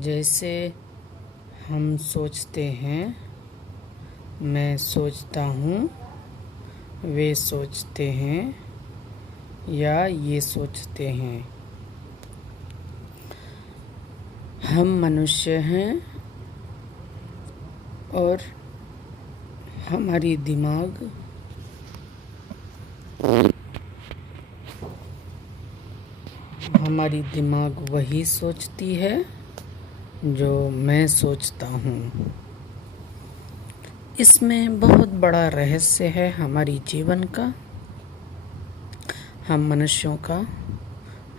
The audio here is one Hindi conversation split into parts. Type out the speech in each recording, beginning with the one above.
जैसे हम सोचते हैं, मैं सोचता हूँ, वे सोचते हैं या ये सोचते हैं। हम मनुष्य हैं और हमारी दिमाग वही सोचती है जो मैं सोचता हूँ। इसमें बहुत बड़ा रहस्य है हमारी जीवन का, हम मनुष्यों का,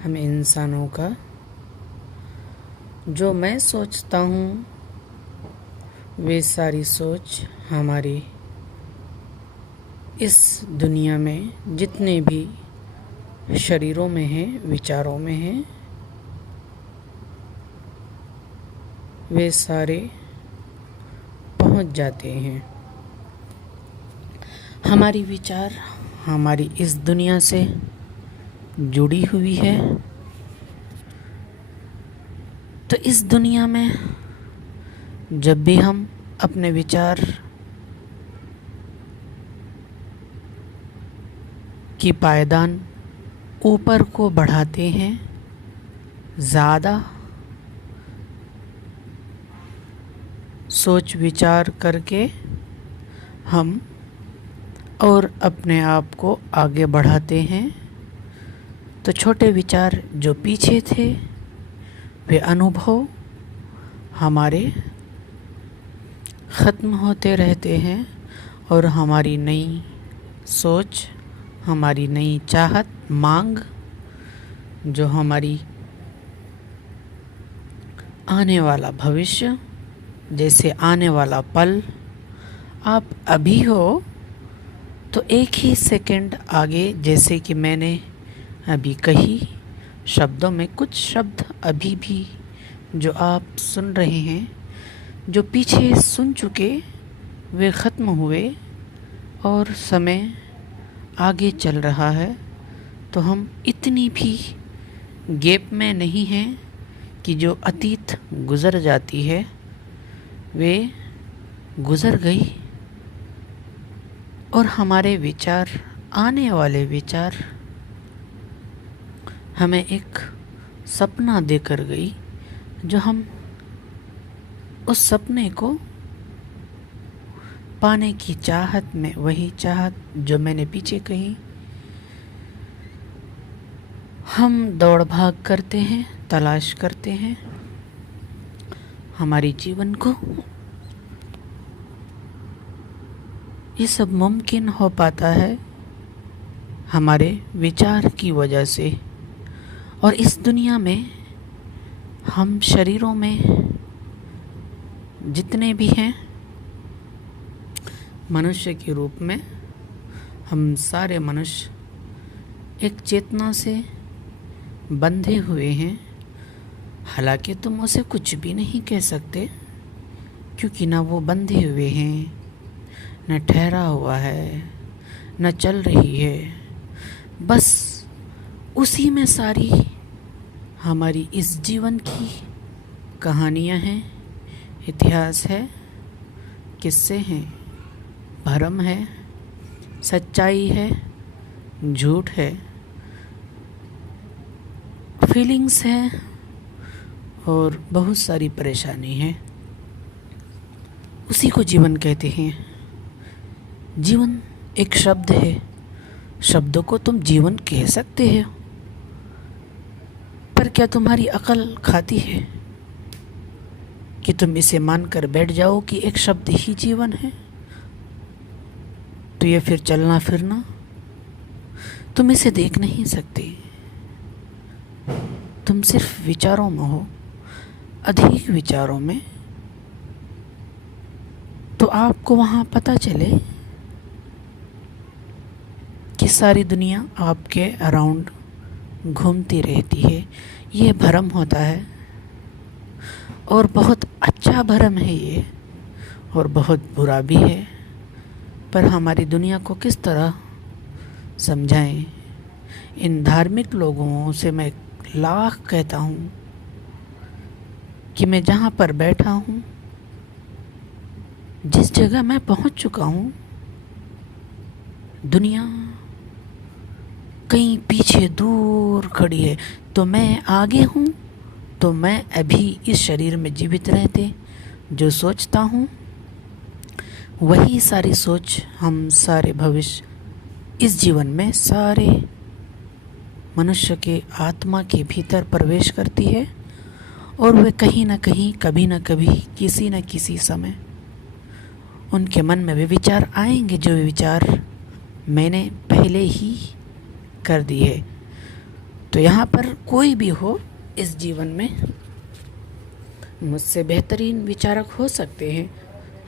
हम इंसानों का। जो मैं सोचता हूँ वे सारी सोच हमारी इस दुनिया में जितने भी शरीरों में हैं, विचारों में हैं, वे सारे पहुंच जाते हैं। हमारी विचार हमारी इस दुनिया से जुड़ी हुई है। तो इस दुनिया में जब भी हम अपने विचार की पायदान ऊपर को बढ़ाते हैं, ज़्यादा सोच विचार करके हम और अपने आप को आगे बढ़ाते हैं, तो छोटे विचार जो पीछे थे वे अनुभव हमारे ख़त्म होते रहते हैं और हमारी नई सोच, हमारी नई चाहत, मांग, जो हमारी आने वाला भविष्य, जैसे आने वाला पल आप अभी हो तो एक ही सेकंड आगे, जैसे कि मैंने अभी कही शब्दों में, कुछ शब्द अभी भी जो आप सुन रहे हैं, जो पीछे सुन चुके वे ख़त्म हुए और समय आगे चल रहा है। तो हम इतनी भी गैप में नहीं हैं कि जो अतीत गुज़र जाती है वे गुज़र गई और हमारे विचार, आने वाले विचार हमें एक सपना देकर गई, जो हम उस सपने को पाने की चाहत में, वही चाहत जो मैंने पीछे कही, हम दौड़ भाग करते हैं, तलाश करते हैं हमारे जीवन को। ये सब मुमकिन हो पाता है हमारे विचार की वजह से। और इस दुनिया में हम शरीरों में जितने भी हैं, मनुष्य के रूप में हम सारे मनुष्य एक चेतना से बंधे हुए हैं। हालांकि तुम उसे कुछ भी नहीं कह सकते, क्योंकि ना वो बंधे हुए हैं, न ठहरा हुआ है, न चल रही है। बस उसी में सारी हमारी इस जीवन की कहानियाँ हैं, इतिहास है, किस्से हैं, भरम है, सच्चाई है, झूठ है, फीलिंग्स है और बहुत सारी परेशानी है। उसी को जीवन कहते हैं। जीवन एक शब्द है, शब्दों को तुम जीवन कह सकते हो, पर क्या तुम्हारी अकल खाती है कि तुम इसे मानकर बैठ जाओ कि एक शब्द ही जीवन है? तो ये फिर चलना फिरना, तुम इसे देख नहीं सकते। तुम सिर्फ विचारों में हो, अधिक विचारों में। तो आपको वहाँ पता चले कि सारी दुनिया आपके अराउंड घूमती रहती है, ये भ्रम होता है। और बहुत अच्छा भ्रम है ये, और बहुत बुरा भी है। पर हमारी दुनिया को किस तरह समझाएं? इन धार्मिक लोगों से मैं लाख कहता हूँ कि मैं जहाँ पर बैठा हूँ, जिस जगह मैं पहुँच चुका हूँ, दुनिया कहीं पीछे दूर खड़ी है, तो मैं आगे हूँ। तो मैं अभी इस शरीर में जीवित रहते जो सोचता हूँ, वही सारी सोच हम सारे भविष्य इस जीवन में सारे मनुष्य के आत्मा के भीतर प्रवेश करती है, और वे कहीं ना कहीं, कभी ना कभी, किसी न किसी समय उनके मन में वे विचार आएंगे जो वे विचार मैंने पहले ही कर दी है। तो यहाँ पर कोई भी हो इस जीवन में, मुझसे बेहतरीन विचारक हो सकते हैं,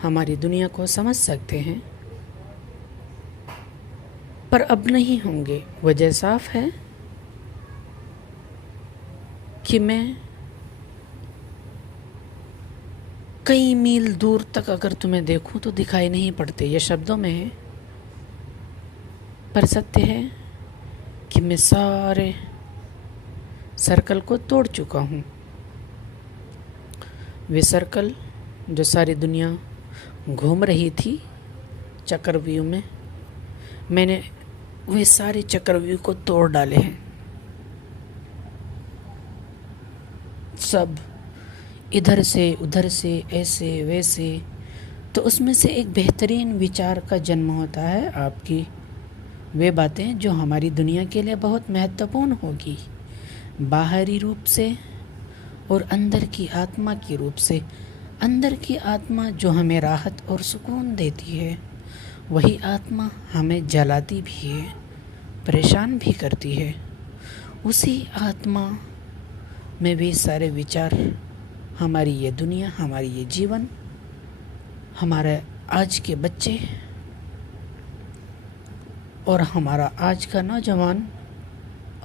हमारी दुनिया को समझ सकते हैं, पर अब नहीं होंगे। वजह साफ है कि मैं कई मील दूर तक अगर तुम्हें देखूं तो दिखाई नहीं पड़ते। ये शब्दों में है, पर सत्य है कि मैं सारे सर्कल को तोड़ चुका हूँ। वे सर्कल जो सारी दुनिया घूम रही थी चक्रव्यूह में, मैंने वे सारे चक्रव्यूह को तोड़ डाले हैं। सब इधर से उधर से, ऐसे वैसे। तो उसमें से एक बेहतरीन विचार का जन्म होता है, आपकी वे बातें जो हमारी दुनिया के लिए बहुत महत्वपूर्ण होगी, बाहरी रूप से और अंदर की आत्मा के रूप से। अंदर की आत्मा जो हमें राहत और सुकून देती है, वही आत्मा हमें जलाती भी है, परेशान भी करती है। उसी आत्मा में वे सारे विचार, हमारी ये दुनिया, हमारी ये जीवन, हमारे आज के बच्चे और हमारा आज का नौजवान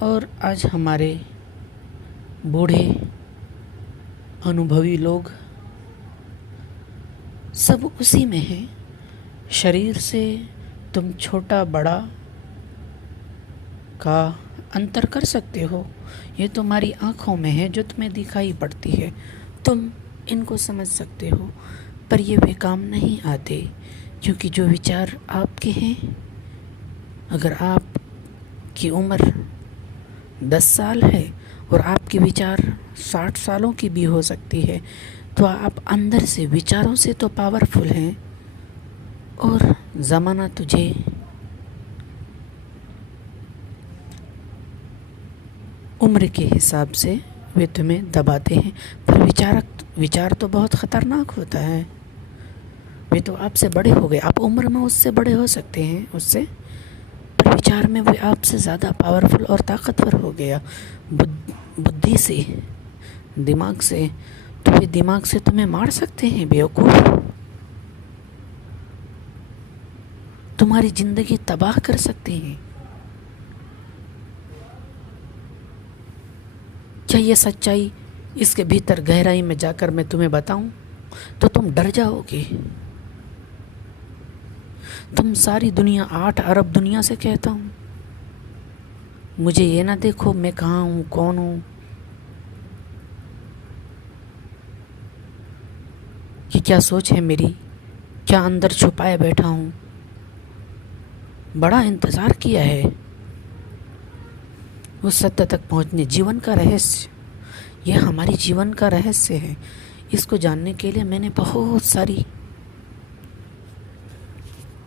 और आज हमारे बूढ़े अनुभवी लोग, सब उसी में है। शरीर से तुम छोटा बड़ा का अंतर कर सकते हो, ये तुम्हारी आँखों में है जो तुम्हें दिखाई पड़ती है, तुम इनको समझ सकते हो, पर ये वे काम नहीं आते, क्योंकि जो विचार आपके हैं, अगर आपकी उम्र 10 साल है और आपके विचार 60 सालों की भी हो सकती है, तो आप अंदर से विचारों से तो पावरफुल हैं, और ज़माना तुझे उम्र के हिसाब से वे तुम्हें दबाते हैं। पर विचार तो बहुत ख़तरनाक होता है। वे तो आपसे बड़े हो गए, आप उम्र में उससे बड़े हो सकते हैं उससे, पर विचार में वे आपसे ज़्यादा पावरफुल और ताकतवर हो गया। बुद्धि से, दिमाग से, तो वे दिमाग से तुम्हें मार सकते हैं बेवकूफ़, तुम्हारी ज़िंदगी तबाह कर सकते हैं। क्या ये सच्चाई इसके भीतर गहराई में जाकर मैं तुम्हें बताऊं तो तुम डर जाओगे। तुम सारी दुनिया, 8 अरब दुनिया से कहता हूँ, मुझे ये ना देखो मैं कहाँ हूँ, कौन हूँ, कि क्या सोच है मेरी, क्या अंदर छुपाए बैठा हूँ। बड़ा इंतज़ार किया है उस सत्य तक पहुँचने। जीवन का रहस्य, यह हमारी जीवन का रहस्य है। इसको जानने के लिए मैंने बहुत सारी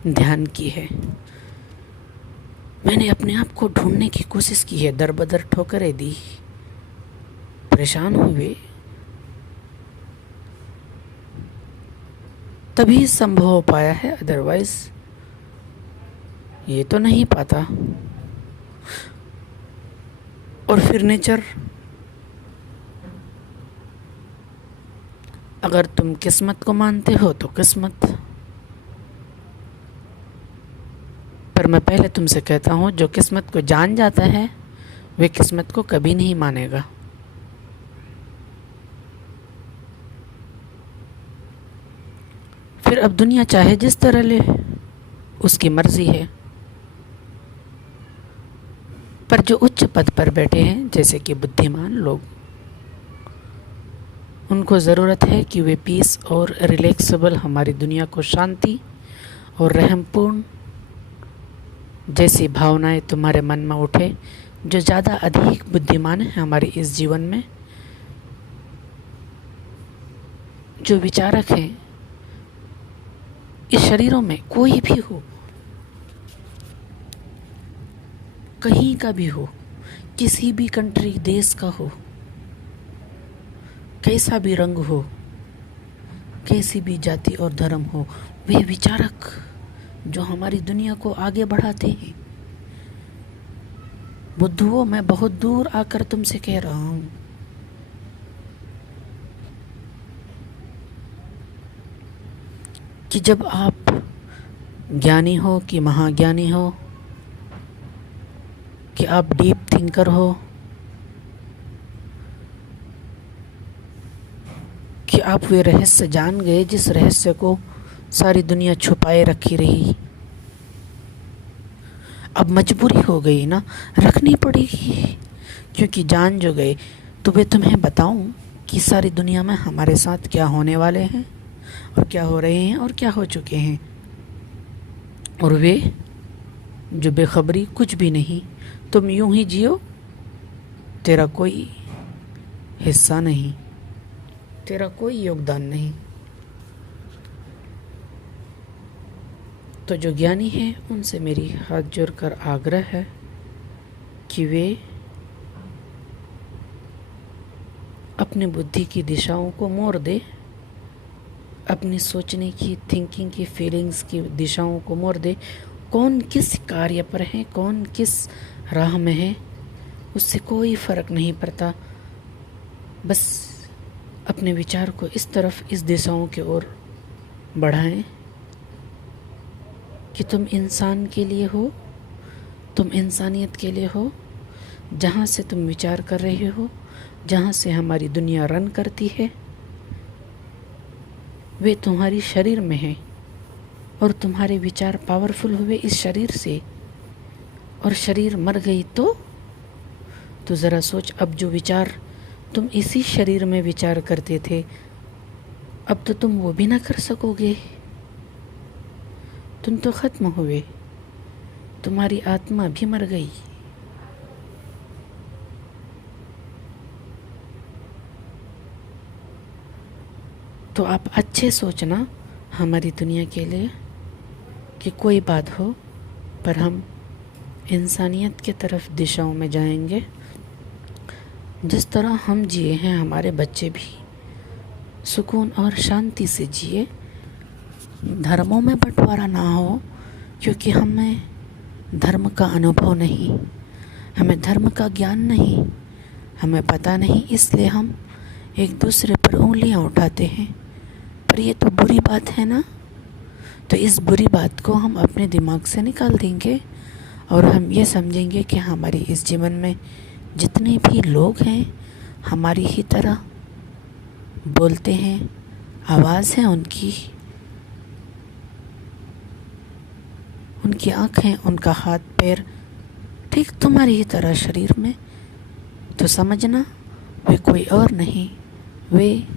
ध्यान की है, मैंने अपने आप को ढूंढने की कोशिश की है, दर बदर ठोकरें दी, परेशान हुए, तभी संभव हो पाया है, अदरवाइज ये तो नहीं पाता। और फिर नेचर, अगर तुम किस्मत को मानते हो तो किस्मत, पर मैं पहले तुमसे कहता हूँ, जो किस्मत को जान जाता है वे किस्मत को कभी नहीं मानेगा। फिर अब दुनिया चाहे जिस तरह ले, उसकी मर्जी है, पर जो उच्च पद पर बैठे हैं जैसे कि बुद्धिमान लोग, उनको ज़रूरत है कि वे पीस और रिलैक्सेबल हमारी दुनिया को शांति और रहमपूर्ण जैसी भावनाएं तुम्हारे मन में उठे। जो ज़्यादा अधिक बुद्धिमान है हमारे इस जीवन में, जो विचारक हैं, इस शरीरों में कोई भी हो, कहीं का भी हो, किसी भी कंट्री देश का हो, कैसा भी रंग हो, कैसी भी जाति और धर्म हो, वे विचारक जो हमारी दुनिया को आगे बढ़ाते हैं। बुद्धुओं, मैं बहुत दूर आकर तुमसे कह रहा हूं कि जब आप ज्ञानी हो कि महाज्ञानी हो, कि आप डीप थिंकर हो, कि आप वे रहस्य जान गए जिस रहस्य को सारी दुनिया छुपाए रखी रही, अब मजबूरी हो गई ना, रखनी पड़ेगी, क्योंकि जान जो गए। तो वे तुम्हें बताऊं कि सारी दुनिया में हमारे साथ क्या होने वाले हैं और क्या हो रहे हैं और क्या हो चुके हैं। और वे जो बेखबरी कुछ भी नहीं, तुम यूं ही जियो, तेरा कोई हिस्सा नहीं, तेरा कोई योगदान नहीं। तो जो ज्ञानी हैं उनसे मेरी हाथ जोड़कर आग्रह है कि वे अपनी बुद्धि की दिशाओं को मोड़ दे, अपनी सोचने की, थिंकिंग की, फीलिंग्स की दिशाओं को मोड़ दे। कौन किस कार्य पर है, कौन किस राह में है, उससे कोई फ़र्क नहीं पड़ता। बस अपने विचार को इस तरफ, इस दिशाओं की ओर बढ़ाएं कि तुम इंसान के लिए हो, तुम इंसानियत के लिए हो। जहाँ से तुम विचार कर रहे हो, जहाँ से हमारी दुनिया रन करती है, वे तुम्हारी शरीर में है, और तुम्हारे विचार पावरफुल हुए इस शरीर से, और शरीर मर गई तो ज़रा सोच, अब जो विचार तुम इसी शरीर में विचार करते थे, अब तो तुम वो भी ना कर सकोगे। तुम तो ख़त्म हुए, तुम्हारी आत्मा भी मर गई। तो आप अच्छे सोचना हमारी दुनिया के लिए कि कोई बात हो, पर हम इंसानियत के तरफ दिशाओं में जाएंगे। जिस तरह हम जिए हैं, हमारे बच्चे भी सुकून और शांति से जिए। धर्मों में बंटवारा ना हो, क्योंकि हमें धर्म का अनुभव नहीं, हमें धर्म का ज्ञान नहीं, हमें पता नहीं, इसलिए हम एक दूसरे पर उंगलियां उठाते हैं। पर ये तो बुरी बात है ना। तो इस बुरी बात को हम अपने दिमाग से निकाल देंगे और हम ये समझेंगे कि हमारी इस जीवन में जितने भी लोग हैं हमारी ही तरह बोलते हैं, आवाज़ है उनकी, उनकी आँखें, उनका हाथ पैर ठीक तुम्हारी ही तरह शरीर में। तो समझना वे कोई और नहीं, वे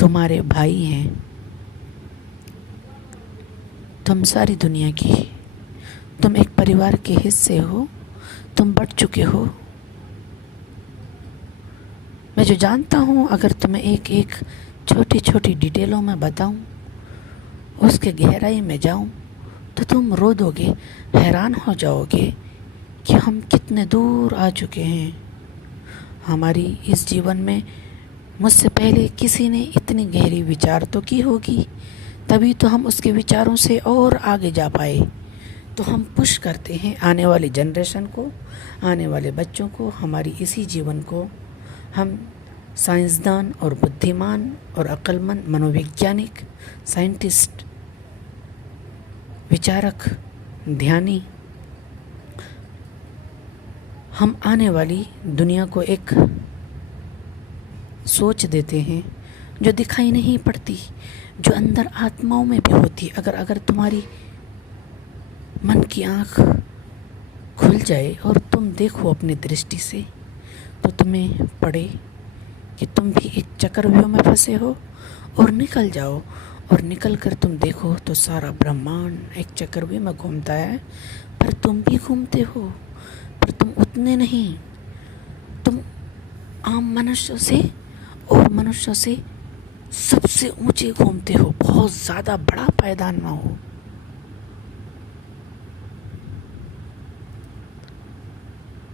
तुम्हारे भाई हैं। तुम सारी दुनिया की, तुम एक परिवार के हिस्से हो, तुम बढ़ चुके हो। मैं जो जानता हूँ, अगर तुम्हें एक एक छोटी छोटी डिटेलों में बताऊँ, उसके गहराई में जाऊँ, तो तुम रो दोगे, हैरान हो जाओगे कि हम कितने दूर आ चुके हैं। हमारी इस जीवन में मुझसे पहले किसी ने इतनी गहरी विचार तो की होगी, तभी तो हम उसके विचारों से और आगे जा पाए। तो हम पुश करते हैं आने वाली जनरेशन को, आने वाले बच्चों को, हमारी इसी जीवन को हम साइंसदान और बुद्धिमान और अक्लमंद मनोवैज्ञानिक, साइंटिस्ट, विचारक, ध्यानी, हम आने वाली दुनिया को एक सोच देते हैं जो दिखाई नहीं पड़ती, जो अंदर आत्माओं में भी होती। अगर तुम्हारी मन की आँख खुल खुल जाए और तुम देखो अपनी दृष्टि से, तो तुम्हें पड़े कि तुम भी एक चक्रव्यूह में फंसे हो और निकल जाओ। और निकल कर तुम देखो तो सारा ब्रह्मांड एक चक्रव्यूह में घूमता है, पर तुम भी घूमते हो, पर तुम उतने नहीं, तुम आम मनुष्यों से और मनुष्यों से सबसे ऊंचे घूमते हो, बहुत ज़्यादा बड़ा पायदान में हो।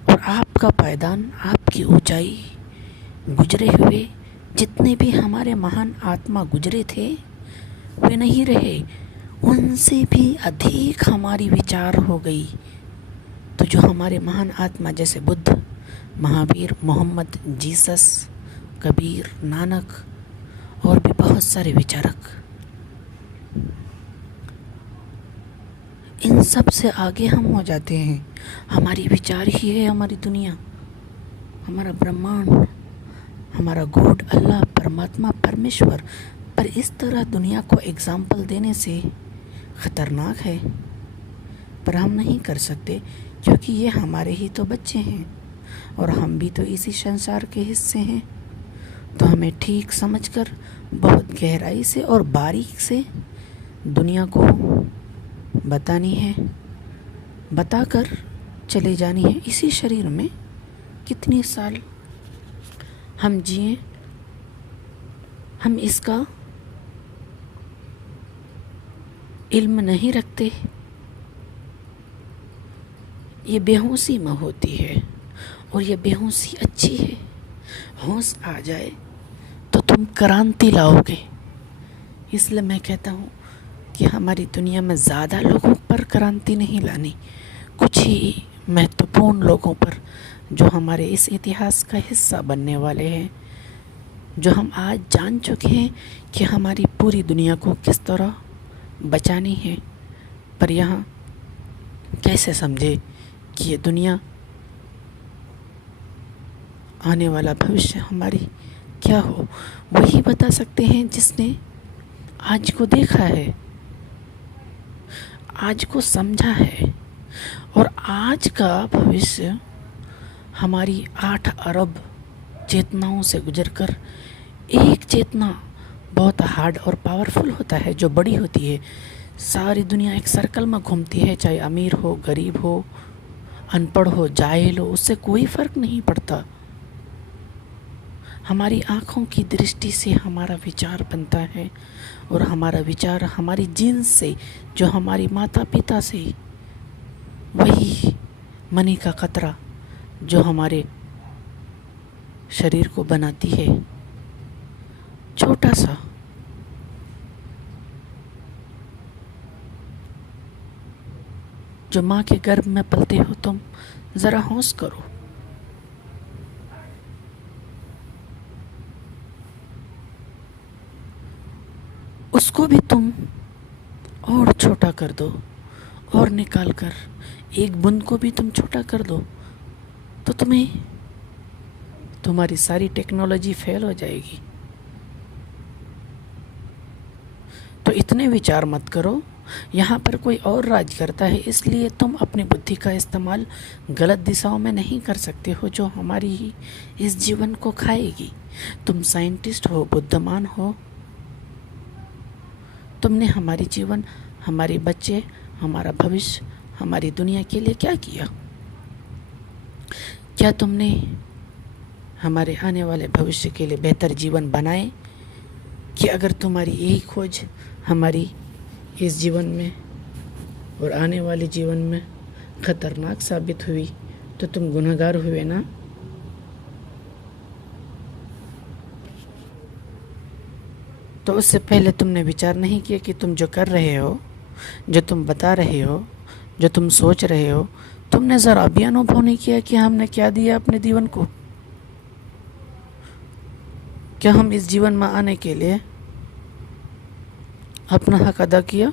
और आपका पायदान, आपकी ऊंचाई गुजरे हुए जितने भी हमारे महान आत्मा गुजरे थे वे नहीं रहे, उनसे भी अधिक हमारी विचार हो गई। तो जो हमारे महान आत्मा जैसे बुद्ध, महावीर, मोहम्मद, जीसस, कबीर, नानक और भी बहुत सारे विचारक, इन सब से आगे हम हो जाते हैं। हमारी विचार ही है हमारी दुनिया, हमारा ब्रह्मांड, हमारा गॉड, अल्लाह, परमात्मा, परमेश्वर। पर इस तरह दुनिया को एग्जाम्पल देने से ख़तरनाक है, पर हम नहीं कर सकते क्योंकि ये हमारे ही तो बच्चे हैं और हम भी तो इसी संसार के हिस्से हैं। तो हमें ठीक समझकर बहुत गहराई से और बारीक से दुनिया को बतानी है, बताकर चले जानी है। इसी शरीर में कितने साल हम जिए, हम इसका इल्म नहीं रखते। ये बेहोशी में होती है और ये बेहोशी अच्छी है। होश आ जाए तो तुम क्रांति लाओगे। इसलिए मैं कहता हूँ कि हमारी दुनिया में ज़्यादा लोगों पर क्रांति नहीं लानी, कुछ ही महत्वपूर्ण लोगों पर जो हमारे इस इतिहास का हिस्सा बनने वाले हैं, जो हम आज जान चुके हैं कि हमारी पूरी दुनिया को किस तरह बचानी है। पर यहाँ कैसे समझे कि ये दुनिया, आने वाला भविष्य हमारी क्या हो, वही बता सकते हैं जिसने आज को देखा है, आज को समझा है। और आज का भविष्य हमारी 8 अरब चेतनाओं से गुजरकर एक चेतना बहुत हार्ड और पावरफुल होता है, जो बड़ी होती है। सारी दुनिया एक सर्कल में घूमती है, चाहे अमीर हो, गरीब हो, अनपढ़ हो, जाहिल हो, उससे कोई फ़र्क नहीं पड़ता। हमारी आँखों की दृष्टि से हमारा विचार बनता है और हमारा विचार हमारी जीन्स से, जो हमारी माता पिता से, वही मनी का कतरा जो हमारे शरीर को बनाती है, छोटा सा। जो माँ के गर्भ में पलते हो तुम, ज़रा होश करो। उसको भी तुम और छोटा कर दो और निकाल कर, एक बूंद को भी तुम छोटा कर दो तो तुम्हें, तुम्हारी सारी टेक्नोलॉजी फेल हो जाएगी। तो इतने विचार मत करो, यहाँ पर कोई और राज करता है, इसलिए तुम अपनी बुद्धि का इस्तेमाल गलत दिशाओं में नहीं कर सकते हो, जो हमारी ही इस जीवन को खाएगी। तुम साइंटिस्ट हो, बुद्धिमान हो, तुमने हमारी जीवन, हमारे बच्चे, हमारा भविष्य, हमारी दुनिया के लिए क्या किया? क्या तुमने हमारे आने वाले भविष्य के लिए बेहतर जीवन बनाए? कि अगर तुम्हारी यही खोज हमारी इस जीवन में और आने वाले जीवन में खतरनाक साबित हुई तो तुम गुनहगार हुए ना? तो उससे पहले तुमने विचार नहीं किया कि तुम जो कर रहे हो, जो तुम बता रहे हो, जो तुम सोच रहे हो, तुमने ज़रा भी अनुभव नहीं किया कि हमने क्या दिया अपने जीवन को? क्या हम इस जीवन में आने के लिए अपना हक अदा किया?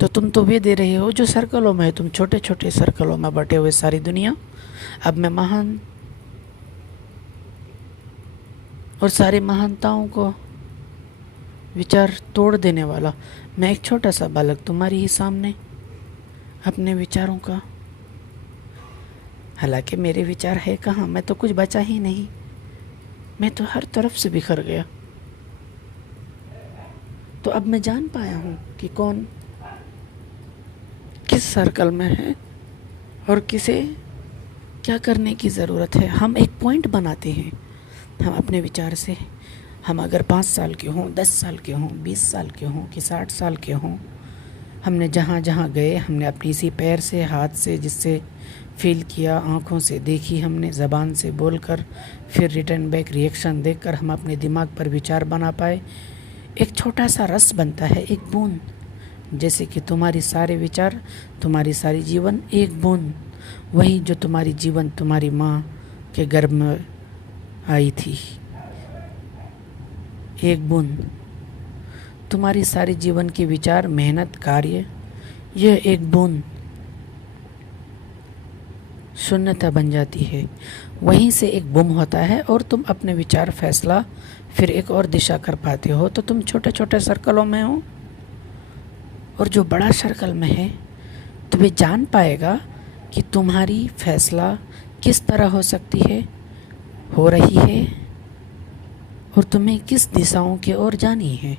तो तुम तो वे दे रहे हो जो सर्कलों में है, तुम छोटे छोटे सर्कलों में बटे हुए सारी दुनिया। अब मैं महान और सारी महानताओं को विचार तोड़ देने वाला, मैं एक छोटा सा बालक तुम्हारी ही सामने अपने विचारों का हालांकि मेरे विचार है कहाँ, मैं तो कुछ बचा ही नहीं, मैं तो हर तरफ से बिखर गया। तो अब मैं जान पाया हूँ कि कौन किस सर्कल में है और किसे क्या करने की ज़रूरत है। हम एक पॉइंट बनाते हैं, हम अपने विचार से, हम अगर 5 साल के हों, 10 साल के हों, 20 साल के हों कि 60 साल के हों, हमने जहाँ जहाँ गए, हमने अपनी इसी पैर से, हाथ से, जिससे फील किया, आँखों से देखी, हमने ज़बान से बोलकर, फिर रिटर्न बैक रिएक्शन देखकर हम अपने दिमाग पर विचार बना पाए। एक छोटा सा रस बनता है, एक बूंद, जैसे कि तुम्हारी सारे विचार, तुम्हारी सारी जीवन एक बूंद, वही जो तुम्हारी जीवन तुम्हारी माँ के गर्भ में आई थी, एक बूंद तुम्हारी सारी जीवन के विचार, मेहनत, कार्य, यह एक बूंद शून्यता बन जाती है। वहीं से एक बुम होता है और तुम अपने विचार, फैसला फिर एक और दिशा कर पाते हो। तो तुम छोटे छोटे सर्कलों में हो और जो बड़ा सर्कल में है तो वे जान पाएगा कि तुम्हारी फैसला किस तरह हो सकती है, हो रही है, और तुम्हें किस दिशाओं की ओर जानी है।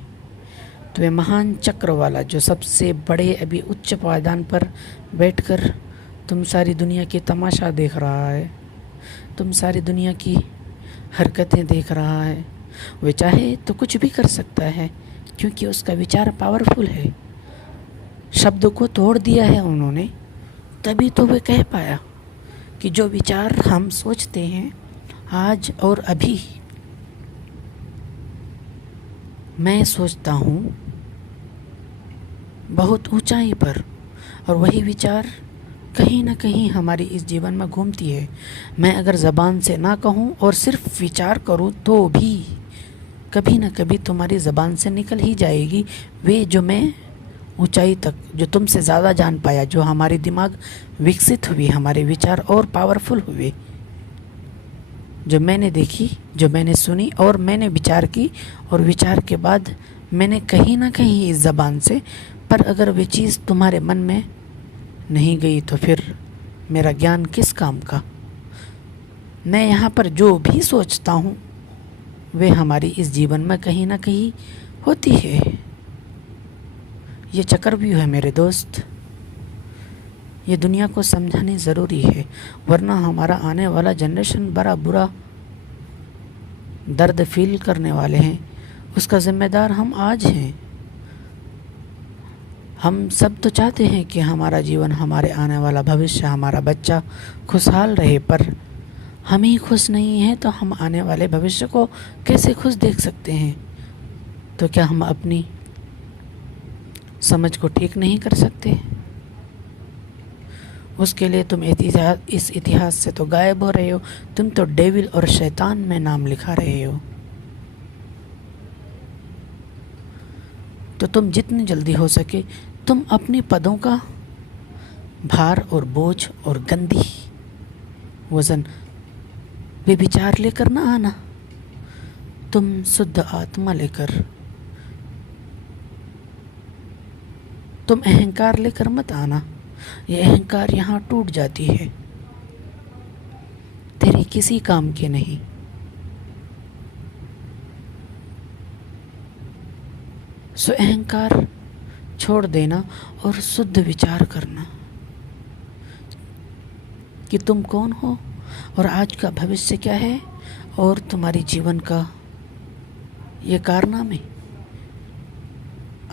तो वे महान चक्र वाला जो सबसे बड़े अभी उच्च पायदान पर बैठकर तुम सारी दुनिया की तमाशा देख रहा है, तुम सारी दुनिया की हरकतें देख रहा है, वे चाहे तो कुछ भी कर सकता है क्योंकि उसका विचार पावरफुल है। शब्द को तोड़ दिया है उन्होंने, तभी तो वे कह पाया कि जो विचार हम सोचते हैं आज और अभी, मैं सोचता हूँ बहुत ऊंचाई पर, और वही विचार कहीं ना कहीं हमारी इस जीवन में घूमती है। मैं अगर ज़बान से ना कहूँ और सिर्फ विचार करूँ तो भी कभी ना कभी तुम्हारी ज़बान से निकल ही जाएगी वे जो मैं ऊंचाई तक, जो तुमसे ज़्यादा जान पाया, जो हमारे दिमाग विकसित हुए, हमारे विचार और पावरफुल हुए, जो मैंने देखी, जो मैंने सुनी और मैंने विचार की, और विचार के बाद मैंने कहीं ना कहीं इस ज़बान से, पर अगर वे चीज़ तुम्हारे मन में नहीं गई तो फिर मेरा ज्ञान किस काम का। मैं यहाँ पर जो भी सोचता हूँ वे हमारी इस जीवन में कहीं ना कहीं होती है। ये चक्रव्यूह है मेरे दोस्त, ये दुनिया को समझानी ज़रूरी है, वरना हमारा आने वाला जनरेशन बड़ा बुरा दर्द फील करने वाले हैं। उसका ज़िम्मेदार हम आज हैं। हम सब तो चाहते हैं कि हमारा जीवन, हमारे आने वाला भविष्य, हमारा बच्चा खुशहाल रहे, पर हम ही खुश नहीं हैं तो हम आने वाले भविष्य को कैसे खुश देख सकते हैं। तो क्या हम अपनी समझ को ठीक नहीं कर सकते? उसके लिए तुम इस इतिहास से तो गायब हो रहे हो, तुम तो डेविल और शैतान में नाम लिखा रहे हो। तो तुम जितनी जल्दी हो सके तुम अपनी पदों का भार और बोझ और गंदी वजन वे विचार लेकर ना आना, तुम शुद्ध आत्मा लेकर, तुम अहंकार लेकर मत आना। ये अहंकार यहाँ टूट जाती है, तेरी किसी काम के नहीं। सो अहंकार छोड़ देना और शुद्ध विचार करना कि तुम कौन हो और आज का भविष्य क्या है, और तुम्हारी जीवन का ये कारनामे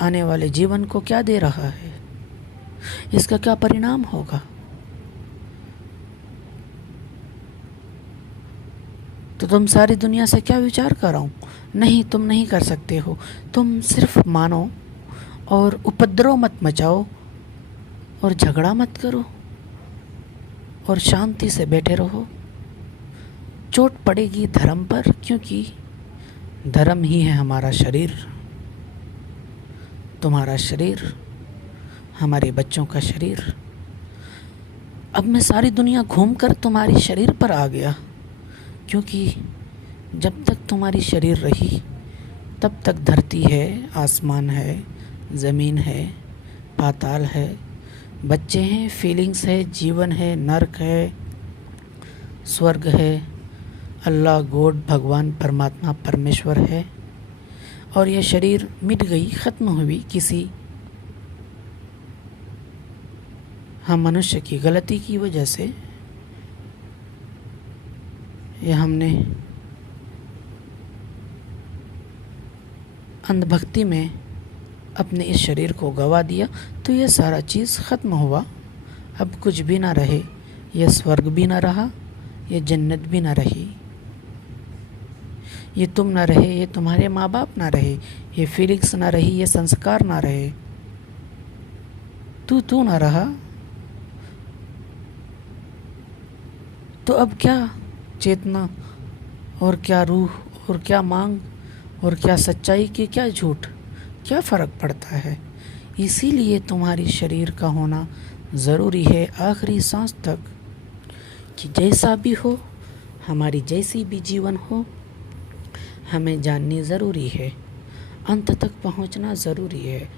आने वाले जीवन को क्या दे रहा है, इसका क्या परिणाम होगा। तो तुम सारी दुनिया से क्या विचार कराओ? नहीं, तुम नहीं कर सकते हो। तुम सिर्फ मानो और उपद्रव मत मचाओ और झगड़ा मत करो और शांति से बैठे रहो। चोट पड़ेगी धर्म पर, क्योंकि धर्म ही है हमारा शरीर, तुम्हारा शरीर, हमारे बच्चों का शरीर। अब मैं सारी दुनिया घूमकर तुम्हारी शरीर पर आ गया, क्योंकि जब तक तुम्हारी शरीर रही तब तक धरती है, आसमान है, ज़मीन है, पाताल है, बच्चे हैं, फीलिंग्स है, जीवन है, नर्क है, स्वर्ग है, अल्लाह, गॉड, भगवान, परमात्मा, परमेश्वर है, और यह शरीर मिट गई, ख़त्म हुई किसी हम मनुष्य की गलती की वजह से। यह हमने अंधभक्ति में अपने इस शरीर को गवा दिया, तो यह सारा चीज़ ख़त्म हुआ। अब कुछ भी ना रहे, यह स्वर्ग भी ना रहा, यह जन्नत भी ना रही, ये तुम ना रहे, ये तुम्हारे माँ बाप ना रहे, ये फीलिंग्स ना रही, ये संस्कार ना रहे, तू ना रहा। तो अब क्या चेतना और क्या रूह और क्या मांग और क्या सच्चाई की क्या झूठ, क्या फ़र्क पड़ता है। इसीलिए तुम्हारी शरीर का होना ज़रूरी है आखिरी सांस तक, कि जैसा भी हो, हमारी जैसी भी जीवन हो, हमें जाननी ज़रूरी है, अंत तक पहुंचना ज़रूरी है,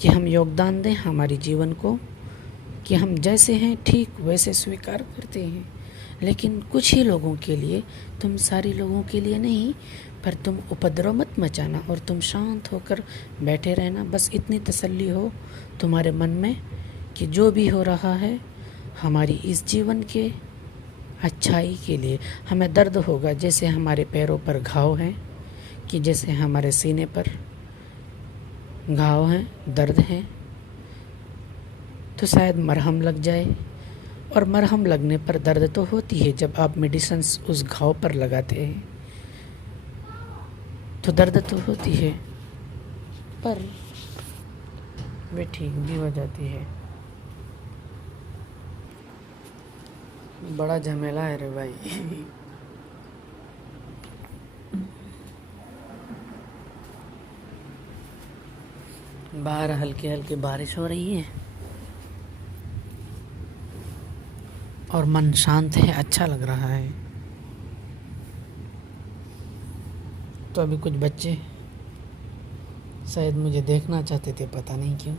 कि हम योगदान दें हमारे जीवन को, कि हम जैसे हैं ठीक वैसे स्वीकार करते हैं। लेकिन कुछ ही लोगों के लिए, तुम सारे लोगों के लिए नहीं, पर तुम उपद्रव मत मचाना और तुम शांत होकर बैठे रहना। बस इतनी तसल्ली हो तुम्हारे मन में कि जो भी हो रहा है हमारी इस जीवन के अच्छाई के लिए। हमें दर्द होगा, जैसे हमारे पैरों पर घाव हैं, कि जैसे हमारे सीने पर घाव हैं, दर्द हैं, तो शायद मरहम लग जाए। और मरहम लगने पर दर्द तो होती है, जब आप मेडिसिन्स उस घाव पर लगाते हैं तो दर्द तो होती है, पर वे ठीक भी हो जाती है। बड़ा झमेला है रे भाई। बाहर हल्की हल्की बारिश हो रही है और मन शांत है, अच्छा लग रहा है। तो अभी कुछ बच्चे शायद मुझे देखना चाहते थे, पता नहीं क्यों।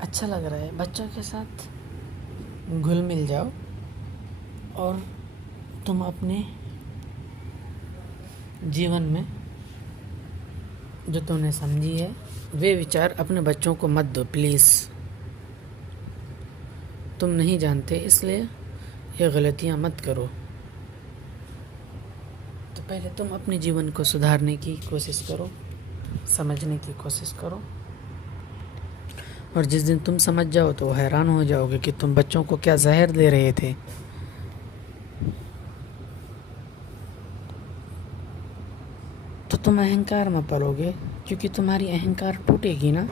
अच्छा लग रहा है, बच्चों के साथ घुल मिल जाओ और तुम अपने जीवन में जो तुमने समझी है वे विचार अपने बच्चों को मत दो प्लीज़। तुम नहीं जानते, इसलिए ये गलतियाँ मत करो। तो पहले तुम अपने जीवन को सुधारने की कोशिश करो, समझने की कोशिश करो, और जिस दिन तुम समझ जाओ तो हैरान हो जाओगे कि तुम बच्चों को क्या जहर दे रहे थे। तो तुम अहंकार में पलोगे, क्योंकि तुम्हारी अहंकार टूटेगी ना।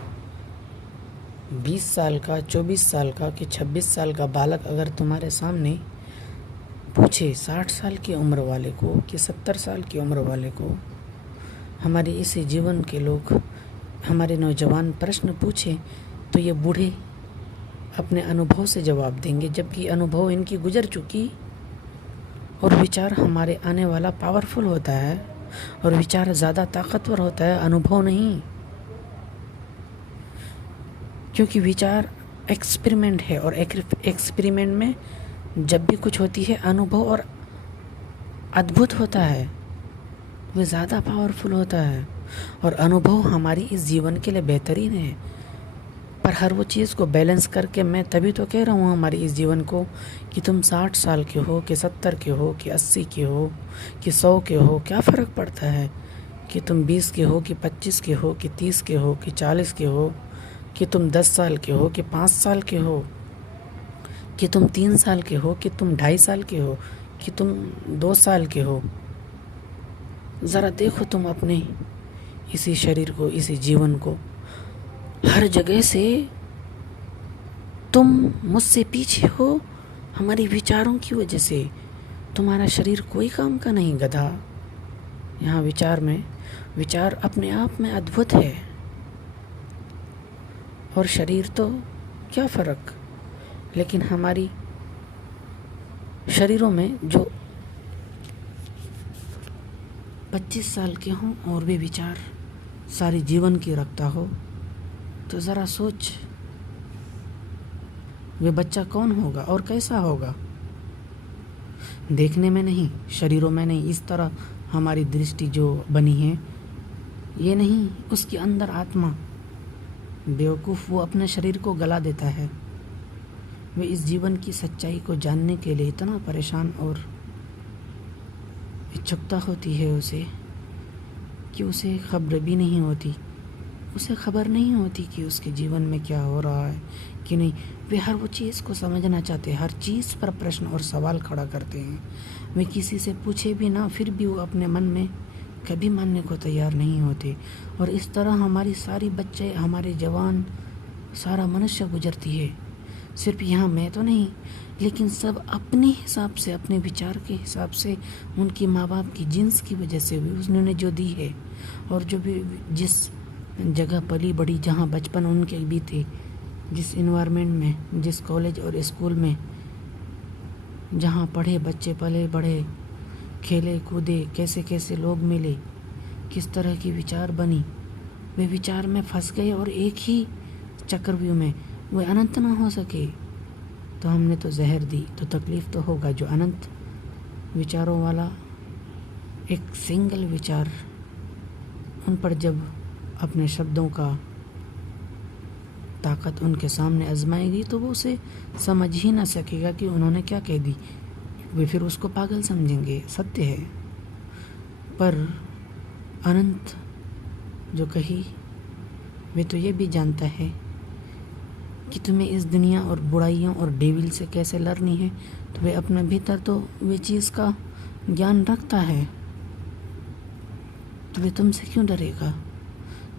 20 साल का, 24 साल का कि 26 साल का बालक अगर तुम्हारे सामने पूछे 60 साल की उम्र वाले को कि 70 साल की उम्र वाले को, हमारे इसी जीवन के लोग, हमारे नौजवान प्रश्न पूछे, तो ये बूढ़े अपने अनुभव से जवाब देंगे, जबकि अनुभव इनकी गुजर चुकी। और विचार हमारे आने वाला पावरफुल होता है, और विचार ज़्यादा ताकतवर होता है, अनुभव नहीं। क्योंकि विचार एक्सपेरिमेंट है, और एक्सपेरिमेंट में जब भी कुछ होती है अनुभव और अद्भुत होता है, वह ज़्यादा पावरफुल होता है। और अनुभव हमारी इस जीवन के लिए बेहतरीन है, पर हर वो चीज़ को बैलेंस करके, मैं तभी तो कह रहा हूँ हमारी इस जीवन को, कि तुम 60 साल के हो कि 70 के हो कि 80 के हो कि 100 के हो, क्या फ़र्क पड़ता है। कि तुम 20 के हो कि 25 के हो कि 30 के हो कि 40 के हो, कि तुम 10 साल के हो कि 5 साल के हो, कि तुम 3 साल के हो कि तुम 2.5 साल के हो, कि तुम 2 साल के हो। ज़रा देखो तुम अपने इसी शरीर को, इसी जीवन को, हर जगह से तुम मुझसे पीछे हो हमारे विचारों की वजह से। तुम्हारा शरीर कोई काम का नहीं गधा। यहाँ विचार अपने आप में अद्भुत है, और शरीर तो क्या फ़र्क। लेकिन हमारी शरीरों में जो 25 साल के हों और भी विचार सारी जीवन की रखता हो, तो ज़रा सोच वे बच्चा कौन होगा और कैसा होगा? देखने में नहीं, शरीरों में नहीं, इस तरह हमारी दृष्टि जो बनी है ये नहीं, उसके अंदर आत्मा। बेवकूफ़ वो अपने शरीर को गला देता है। वे इस जीवन की सच्चाई को जानने के लिए इतना परेशान और इच्छुकता होती है उसे कि उसे खबर भी नहीं होती। उसे खबर नहीं होती कि उसके जीवन में क्या हो रहा है कि नहीं। वे हर वो चीज़ को समझना चाहते हैं, हर चीज़ पर प्रश्न और सवाल खड़ा करते हैं। वे किसी से पूछे भी ना, फिर भी वो अपने मन में कभी मानने को तैयार नहीं होते। और इस तरह हमारी सारी बच्चे, हमारे जवान, सारा मनुष्य गुजरती है। सिर्फ यहाँ मैं तो नहीं, लेकिन सब अपने हिसाब से, अपने विचार के हिसाब से, उनकी माँ बाप की जिन्स की वजह से भी उन्होंने जो दी है, और जो भी जिस जगह पली बड़ी, जहाँ बचपन उनके बीते, जिस इन्वायरमेंट में, जिस कॉलेज और स्कूल में जहाँ पढ़े बच्चे, पले बढ़े, खेले कूदे, कैसे कैसे लोग मिले, किस तरह की विचार बनी, वे विचार में फंस गए और एक ही चक्रव्यूह में वे अनंत ना हो सके। तो हमने तो जहर दी, तो तकलीफ़ तो होगा। जो अनंत विचारों वाला एक सिंगल विचार, उन पर जब अपने शब्दों का ताकत उनके सामने आजमाएगी तो वो उसे समझ ही ना सकेगा कि उन्होंने क्या कह दी। वे फिर उसको पागल समझेंगे। सत्य है, पर अनंत जो कही, वे तो ये भी जानता है कि तुम्हें इस दुनिया और बुराइयों और डेविल से कैसे लड़नी है। तो वे अपने भीतर तो वे चीज़ का ज्ञान रखता है, तो वे तुमसे क्यों डरेगा?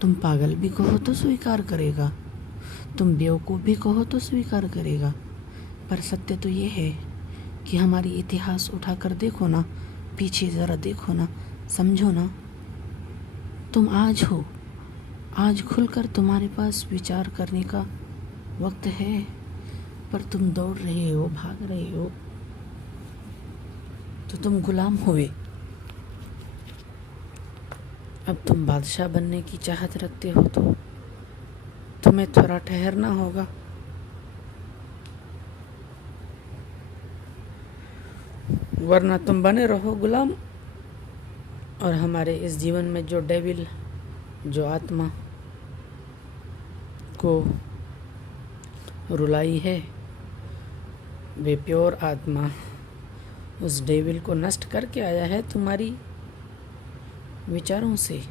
तुम पागल भी कहो तो स्वीकार करेगा, तुम बेवकूफ़ भी कहो तो स्वीकार करेगा। पर सत्य तो ये है कि हमारी इतिहास उठाकर देखो ना, पीछे ज़रा देखो ना, समझो ना। तुम आज हो, आज खुलकर तुम्हारे पास विचार करने का वक्त है, पर तुम दौड़ रहे हो, भाग रहे हो, तो तुम गुलाम हुए। अब तुम बादशाह बनने की चाहत रखते हो तो तुम्हें थोड़ा ठहरना होगा। वरना तुम बने रहो गुलाम। और हमारे इस जीवन में जो डेविल, जो आत्मा को रुलाई है, वे प्योर आत्मा उस डेविल को नष्ट करके आया है तुम्हारी विचारों से,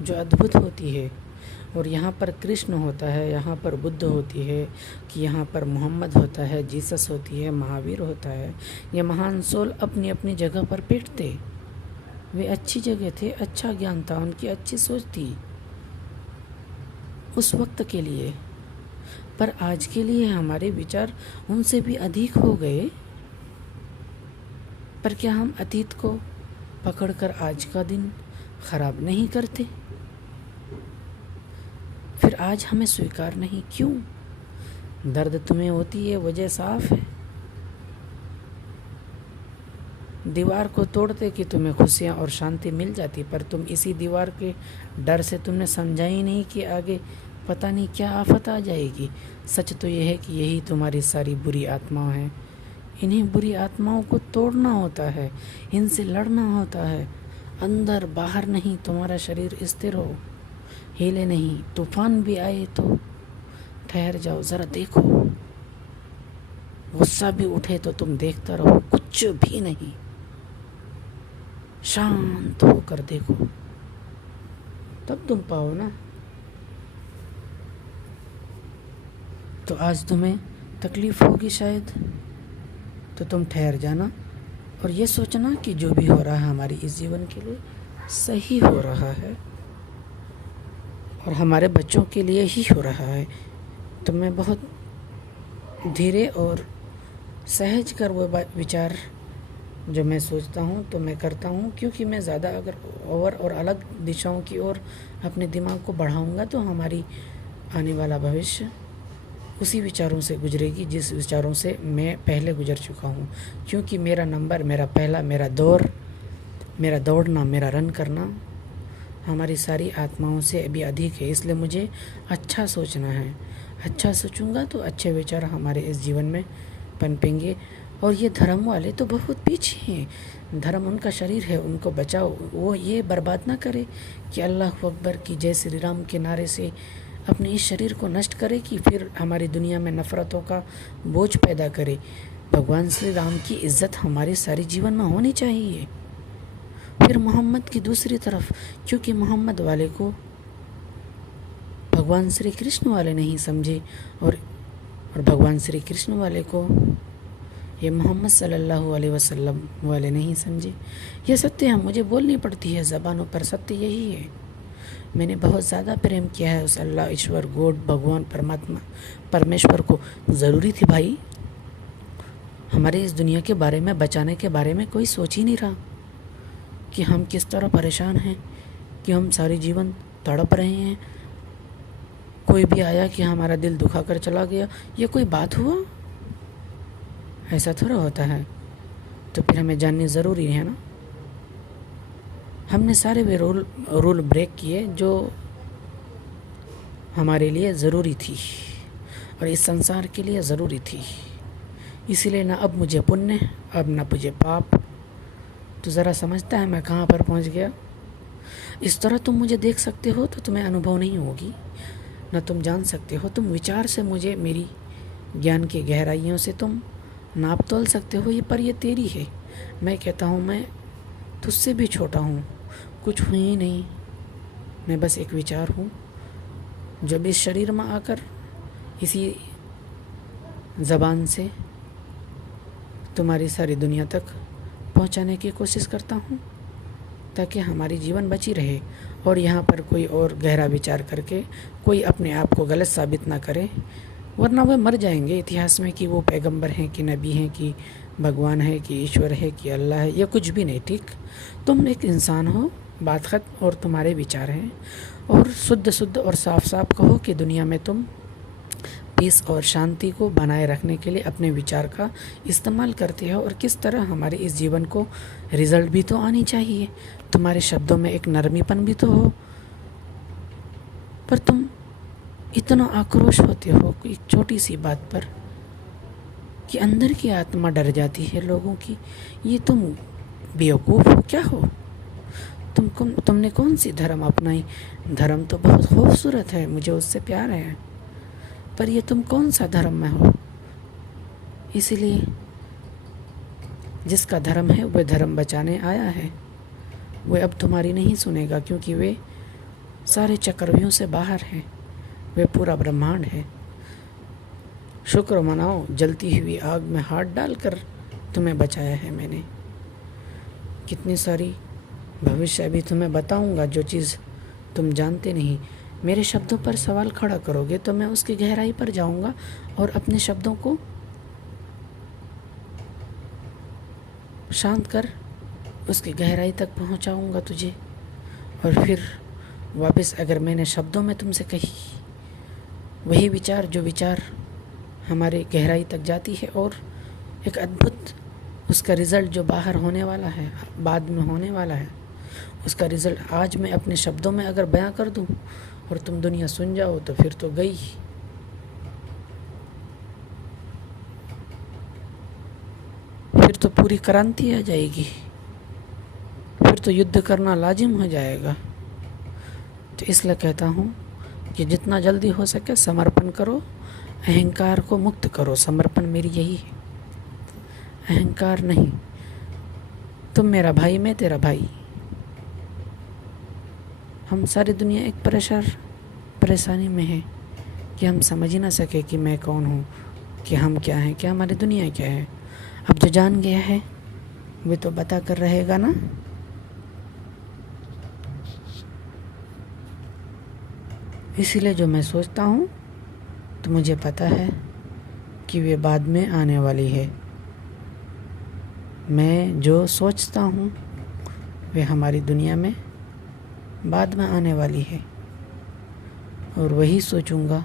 जो अद्भुत होती है। और यहाँ पर कृष्ण होता है, यहाँ पर बुद्ध होती है, कि यहाँ पर मोहम्मद होता है, जीसस होती है, महावीर होता है। ये महान सोल अपनी अपनी जगह पर बैठते। वे अच्छी जगह थे, अच्छा ज्ञान था, उनकी अच्छी सोच थी उस वक्त के लिए। पर आज के लिए हमारे विचार उनसे भी अधिक हो गए। पर क्या हम अतीत को पकड़कर आज का दिन खराब नहीं करते? फिर आज हमें स्वीकार नहीं क्यों? दर्द तुम्हें होती है, वजह साफ है। दीवार को तोड़ते कि तुम्हें खुशियाँ और शांति मिल जाती, पर तुम इसी दीवार के डर से तुमने समझा ही नहीं कि आगे पता नहीं क्या आफत आ जाएगी। सच तो यह है कि यही तुम्हारी सारी बुरी आत्माएं हैं। इन्हीं बुरी आत्माओं को तोड़ना होता है, इनसे लड़ना होता है। अंदर बाहर नहीं, तुम्हारा शरीर स्थिर हो, हिले नहीं। तूफान भी आए तो ठहर जाओ, ज़रा देखो। गुस्सा भी उठे तो तुम देखता रहो, कुछ भी नहीं, शांत होकर देखो, तब तुम पाओ ना। तो आज तुम्हें तकलीफ होगी शायद, तो तुम ठहर जाना और ये सोचना कि जो भी हो रहा है हमारी इस जीवन के लिए सही हो रहा है और हमारे बच्चों के लिए ही हो रहा है। तो मैं बहुत धीरे और सहज कर वो विचार जो मैं सोचता हूँ तो मैं करता हूँ, क्योंकि मैं ज़्यादा अगर ओवर और अलग दिशाओं की ओर अपने दिमाग को बढ़ाऊँगा तो हमारी आने वाला भविष्य उसी विचारों से गुजरेगी जिस विचारों से मैं पहले गुजर चुका हूँ। क्योंकि मेरा नंबर, मेरा पहला, मेरा दौर, मेरा दौड़ना, मेरा रन करना हमारी सारी आत्माओं से अभी अधिक है। इसलिए मुझे अच्छा सोचना है, अच्छा सोचूंगा तो अच्छे विचार हमारे इस जीवन में पनपेंगे। और ये धर्म वाले तो बहुत पीछे हैं। धर्म उनका शरीर है, उनको बचाओ, वो ये बर्बाद ना करे कि अल्लाह अकबर की जय श्री राम के नारे से अपने इस शरीर को नष्ट करे कि फिर हमारी दुनिया में नफ़रतों का बोझ पैदा करे। भगवान श्री राम की इज़्ज़त हमारे सारे जीवन में होनी चाहिए। फिर मोहम्मद की दूसरी तरफ, क्योंकि मोहम्मद वाले को भगवान श्री कृष्ण वाले नहीं समझे और भगवान श्री कृष्ण वाले को ये मोहम्मद सल्लल्लाहु अलैहि वसल्लम वाले नहीं समझे। ये सत्य है, मुझे बोलनी पड़ती है ज़बानों पर, सत्य यही है। मैंने बहुत ज़्यादा प्रेम किया है उस अल्लाह, ईश्वर, गॉड, भगवान, परमात्मा, परमेश्वर को। ज़रूरी थी भाई, हमारे इस दुनिया के बारे में, बचाने के बारे में कोई सोच ही नहीं रहा कि हम किस तरह परेशान हैं, कि हम सारी जीवन तड़प रहे हैं। कोई भी आया कि हमारा दिल दुखा कर चला गया, ये कोई बात हुआ? ऐसा थोड़ा होता है। तो फिर हमें जाननी ज़रूरी है ना। हमने सारे वे रूल ब्रेक किए जो हमारे लिए ज़रूरी थी और इस संसार के लिए ज़रूरी थी। इसीलिए ना अब मुझे पुण्य, अब ना मुझे पाप। तो ज़रा समझता है मैं कहाँ पर पहुँच गया। इस तरह तुम मुझे देख सकते हो तो तुम्हें अनुभव नहीं होगी, ना तुम जान सकते हो। तुम विचार से मुझे, मेरी ज्ञान की गहराइयों से तुम नाप तोल सकते हो, ये पर ये तेरी है। मैं कहता हूँ मैं तुझसे भी छोटा हूँ, कुछ हूँ ही नहीं। मैं बस एक विचार हूँ जो भी इस शरीर में आकर इसी ज़बान से तुम्हारी सारी दुनिया तक पहुँचाने की कोशिश करता हूँ, ताकि हमारी जीवन बची रहे और यहाँ पर कोई और गहरा विचार करके कोई अपने आप को गलत साबित ना करे, वरना वह मर जाएंगे इतिहास में कि वो पैगंबर हैं, कि नबी हैं, कि भगवान है, कि ईश्वर है, कि अल्लाह है। या कुछ भी नहीं। ठीक, तुम एक इंसान हो, बात खत्म। और तुम्हारे विचार हैं, और शुद्ध और साफ साफ कहो कि दुनिया में तुम पीस और शांति को बनाए रखने के लिए अपने विचार का इस्तेमाल करते हो, और किस तरह हमारे इस जीवन को रिज़ल्ट भी तो आनी चाहिए। तुम्हारे शब्दों में एक नरमीपन भी तो हो। पर तुम इतना आक्रोश होते हो कि एक छोटी सी बात पर, कि अंदर की आत्मा डर जाती है लोगों की। ये तुम बेवकूफ़ हो क्या हो? तुमने कौन सी धर्म अपनाई? धर्म तो बहुत खूबसूरत है, मुझे उससे प्यार है, पर ये तुम कौन सा धर्म में हो? इसीलिए जिसका धर्म है वह धर्म बचाने आया है, वह अब तुम्हारी नहीं सुनेगा, क्योंकि वे सारे चक्रव्यूह से बाहर हैं, वे पूरा ब्रह्मांड है। शुक्र मनाओ, जलती हुई आग में हाथ डालकर तुम्हें बचाया है मैंने। कितनी सारी भविष्य भी तुम्हें बताऊंगा, जो चीज़ तुम जानते नहीं। मेरे शब्दों पर सवाल खड़ा करोगे तो मैं उसकी गहराई पर जाऊंगा और अपने शब्दों को शांत कर उसकी गहराई तक पहुंचाऊंगा तुझे। और फिर वापस अगर मैंने शब्दों में तुमसे कही वही विचार, जो विचार हमारे गहराई तक जाती है, और एक अद्भुत उसका रिज़ल्ट जो बाहर होने वाला है, बाद में होने वाला है, उसका रिज़ल्ट आज मैं अपने शब्दों में अगर बयां कर दूं और तुम दुनिया सुन जाओ तो फिर तो गई। फिर तो पूरी क्रांति आ जाएगी, फिर तो युद्ध करना लाजिम हो जाएगा। तो इसलिए कहता हूँ कि जितना जल्दी हो सके समर्पण करो, अहंकार को मुक्त करो। समर्पण मेरी यही है, अहंकार नहीं। तुम मेरा भाई, मैं तेरा भाई। हम सारी दुनिया एक परेशानी में है कि हम समझ ही ना सके कि मैं कौन हूँ, कि हम क्या हैं, क्या हमारी दुनिया क्या है। अब जो जान गया है वे तो बता कर रहेगा ना। इसीलिए जो मैं सोचता हूँ तो मुझे पता है कि वे बाद में आने वाली है। मैं जो सोचता हूँ वे हमारी दुनिया में बाद में आने वाली है, और वही सोचूंगा